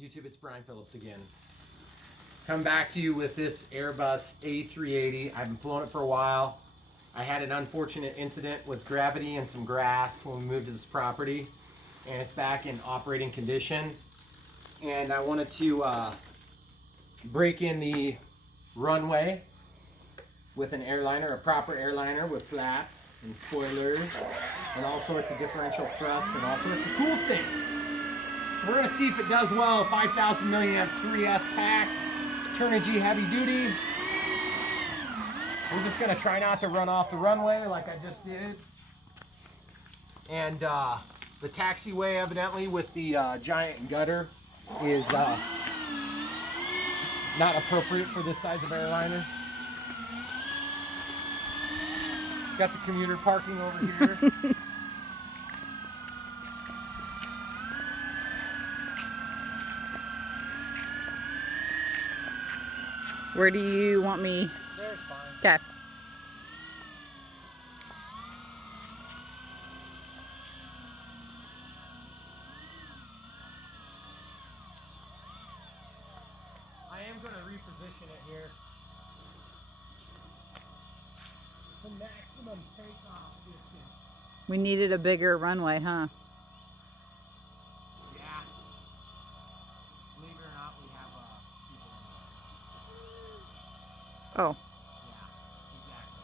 YouTube, it's Brian Phillips again. Come back to you with this Airbus A380. I've been flying it for a while. I had an unfortunate incident with gravity and some grass when we moved to this property, and it's back in operating condition. And I wanted to break in the runway with an airliner, a proper airliner with flaps and spoilers and all sorts of differential thrust and all sorts of cool things. We're going to see if it does well. 5,000 milliamp 3S pack, Turnigy heavy duty. We're just going to try not to run off the runway like I just did. And the taxiway, evidently, with the giant gutter is not appropriate for this size of airliner. Got the commuter parking over here. Where do you want me? There's fine. Okay. I am going to reposition it here. The maximum takeoff distance. We needed a bigger runway, huh? Yeah. Believe it or not, we have people in there. Oh. Yeah, exactly.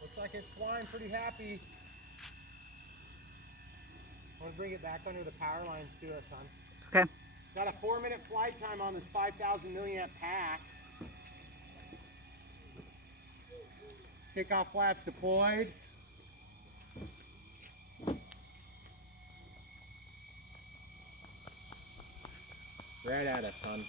Looks like it's flying pretty happy. I'm gonna bring it back under the power lines to us, son. Okay. Got a 4-minute flight time on this 5,000 milliamp pack. Takeoff flaps deployed. Right at us, son.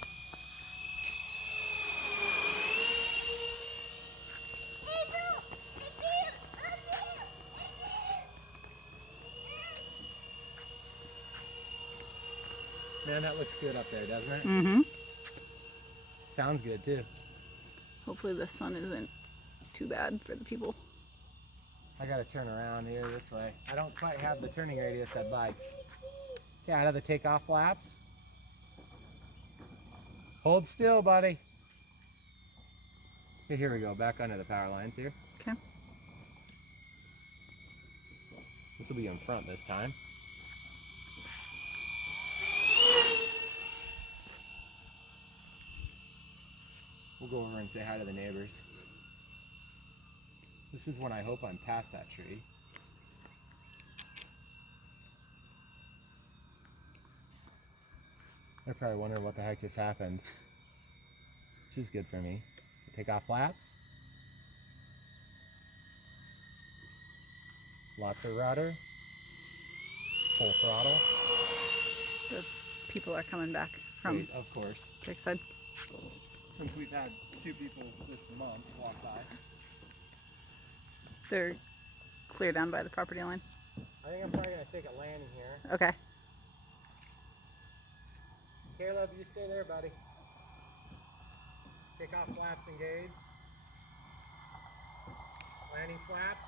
Man, that looks good up there, doesn't it? Mm-hmm. Sounds good too. Hopefully the sun isn't too bad for the people. I gotta turn around here this way. I don't quite have the turning radius I'd like. Okay, out of the takeoff flaps. Hold still, buddy. Okay, here we go. Back under the power lines here. Okay. This will be in front this time. We'll go over and say hi to the neighbors. This is when I hope I'm past that tree. They're probably wondering what the heck just happened. Which is good for me. Take off flaps. Lots of rudder. Full throttle. The people are coming back from Wait, of course. Jake's side. Since we've had 2 people this month walk by. They're clear down by the property line. I think I'm probably going to take a landing here. Okay. Caleb, you stay there, buddy. Take off flaps engaged. Landing flaps.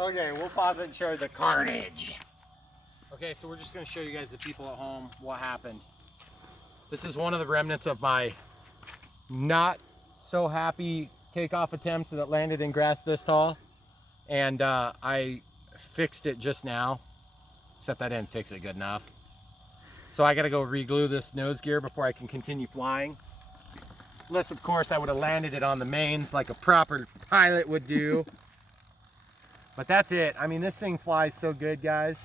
Okay, we'll pause it and show the carnage. Okay, so we're just going to show you guys, the people at home, what happened. This is one of the remnants of my not so happy takeoff attempt that landed in grass this tall. And I fixed it just now, except I didn't fix it good enough. So I got to go re-glue this nose gear before I can continue flying. Unless, of course, I would have landed it on the mains like a proper pilot would do. But that's it. I mean, this thing flies so good, guys.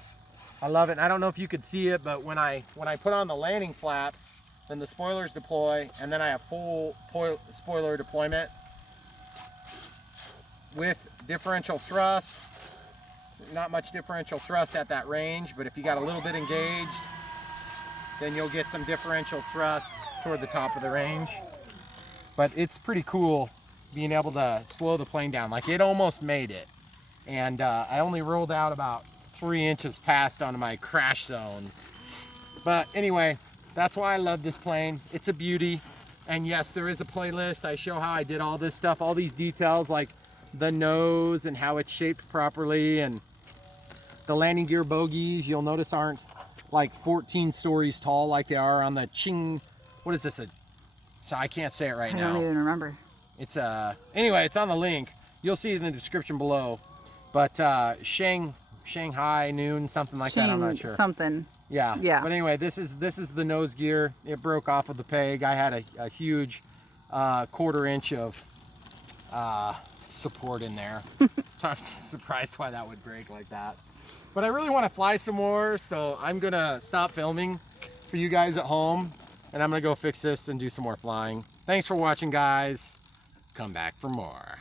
I love it. And I don't know if you could see it, but when I put on the landing flaps, then the spoilers deploy, and then I have full spoiler deployment with differential thrust, not much differential thrust at that range, but if you got a little bit engaged, then you'll get some differential thrust toward the top of the range. But it's pretty cool being able to slow the plane down. Like, it almost made it. And I only rolled out about 3 inches past onto my crash zone. But anyway, that's why I love this plane. It's a beauty. And yes, there is a playlist. I show how I did all this stuff, all these details, like the nose and how it's shaped properly, and the landing gear bogies, you'll notice, aren't like 14 stories tall like they are on the Ching. What is this? So I can't say it right now. I don't even remember. It's anyway, it's on the link. You'll see it in the description below. But Shanghai noon, something like that. I'm not sure. Something. Yeah. Yeah. But anyway, this is the nose gear. It broke off of the peg. I had a huge 1/4 inch of support in there. So I'm surprised why that would break like that. But I really want to fly some more, so I'm gonna stop filming for you guys at home, and I'm gonna go fix this and do some more flying. Thanks for watching, guys. Come back for more.